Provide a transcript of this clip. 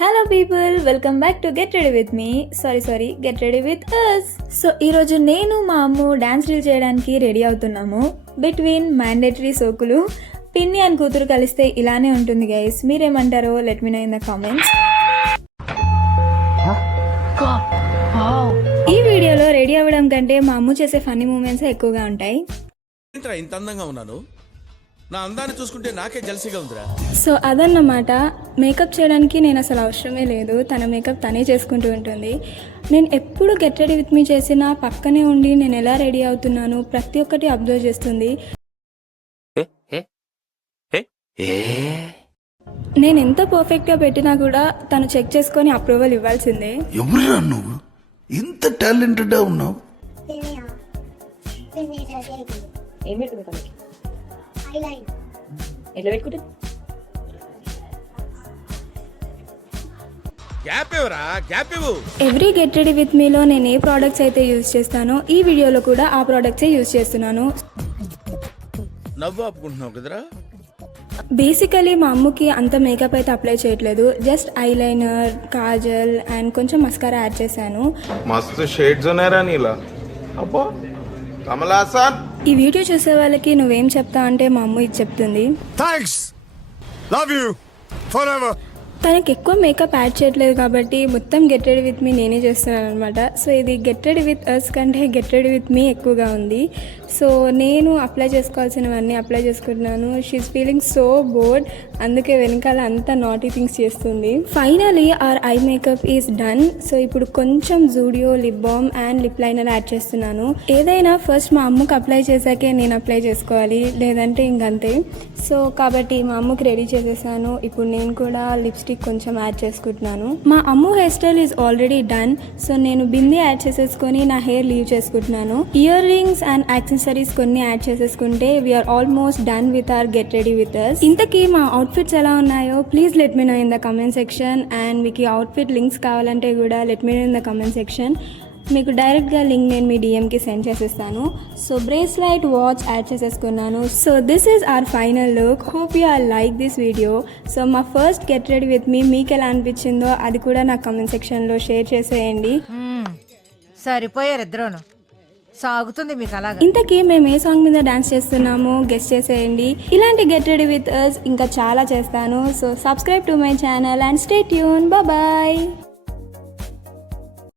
Hello people, welcome back to get ready with me. Sorry get ready with us. So ఈరోజు నేను మా Ammu dance reel చేయడానికి ready అవుతున్నాము. Between mandatory సోకులు పిన్ని అని కూతురు కలిస్తే ఇలానే ఉంటుంది గైస్. మీరేమంటారో let me know in the comments. ఈ వీడియోలో రెడీ అవ్వడం కంటే మా అమ్ము చేసే ఫన్నీ మూమెంట్స్ ఎక్కువగా ఉంటాయి. ఇంత అందంగా ఉన్నాను, నా అందాన్ని చూసుకుంటే నాకే జల్సీగా ఉందిరా. సో అదన్నమాట. మేకప్ చేయడానికి నేను అసలు అవసరమే లేదు, తన మేకప్ తనే చేసుకుంటూ ఉంటుంది. నేను ఎప్పుడు గెట్ రెడీ విత్ మీ చేసినా పక్కనే ఉండి నేను ఎలా రెడీ అవుతున్నాను ప్రతి ఒక్కటి అబ్జర్వ్ చేస్తుంది. నేను ఎంత పర్ఫెక్ట్గా పెట్టినా కూడా తను చెక్ చేసుకొని అప్రూవల్ ఇవ్వాల్సిందే. ఎవరురా నువ్వు ఇంత టాలెంటెడ్ ఉన్నావు? ఎవ్రీ గెట్ రెడీ విత్ మీలో నేను ఏ ప్రోడక్ట్స్ అయితే యూజ్ చేస్తానో ఈ వీడియోలో కూడా ఆ ప్రోడక్ట్సే యూజ్ చేస్తున్నాను. నవ్వు ఆపుకుంటున్నావు కదరా. బేసికలీ మా అమ్మకి అంత మేకప్ అయితే అప్లై చేయట్లేదు, జస్ట్ ఐలైనర్, కాజల్ అండ్ కొంచెం మస్కారా యాడ్ చేశాను. మస్తు షేడ్స్ ఉన్నారా నీలా. అబ్బో కమలాసన్. ఈ వీడియో చూసే వాళ్ళకి నువ్వేం చెప్తా అంటే మా అమ్మ ఇది చెప్తుంది. Thanks, love you forever. తనకి ఎక్కువ మేకప్ యాడ్ చేయట్లేదు కాబట్టి మొత్తం గెట్ రెడీ విత్ మీ నేనే చేస్తున్నాను అనమాట. సో ఇది గెట్ రెడీ విత్ అస్ కంటే గెట్ రెడీ విత్ మీ ఎక్కువగా ఉంది. సో నేను అప్లై చేసుకోవాల్సినవన్నీ అప్లై చేసుకుంటున్నాను. షీఈస్ ఫీలింగ్ సో బోర్డ్, అందుకే వెనకాల అంతా నాటీ థింగ్స్ చేస్తుంది. Finally our eye makeup is done. So ఇప్పుడు కొంచెం Zudio lip balm and lip liner add చేస్తున్నాను. ఏదైనా ఫస్ట్ మా అమ్మకి అప్లై చేశాకే నేను అప్లై చేసుకోవాలి, లేదంటే ఇంకంతే. సో కాబట్టి మా అమ్మకి రెడీ చేసేసాను. ఇప్పుడు నేను కూడా లిప్స్టిక్ కొంచెం యాడ్ చేసుకుంటున్నాను. మా Ammu hair style is already done. So నేను బిందీ యాడ్ చేసేసుకొని నా హెయిర్ లీవ్ చేసుకుంటున్నాను. ఇయర్ రింగ్స్ అండ్ యాక్సెసరీస్ కొన్ని యాడ్ చేసేసుకుంటే we are almost done with our get ready with us. ఇంతకీ మా అవుట్ఫిట్స్ ఎలా ఉన్నాయో please let me know in the comment section. And మీకు ఈ అవుట్ఫిట్ లింక్స్ కావాలంటే కూడా let me know in the comment section. మీకు డైరెక్ట్గా లింక్ నేను మీ డిఎంకి సెండ్ చేసేస్తాను. సో బ్రేస్లైట్, వాచ్ యాడ్ చేసేసుకున్నాను. So this is our final look. Hope you are like this video. So మా first get ready with me మీకు ఎలా అనిపించిందో అది కూడా నా కమెంట్ సెక్షన్లో షేర్ చేసేయండి. సరిపోయారు ఇద్దరును, సాగుతుంది మీకు అలాగా. ఇంతకీ మేము ఏ సాంగ్ మీద డాన్స్ చేస్తున్నామో గెస్ట్ చేసేయండి. ఇలాంటి గెట్ రెడీ విత్ అస్ ఇంకా చాలా చేస్తాను. So subscribe to my channel and stay tune. Bye.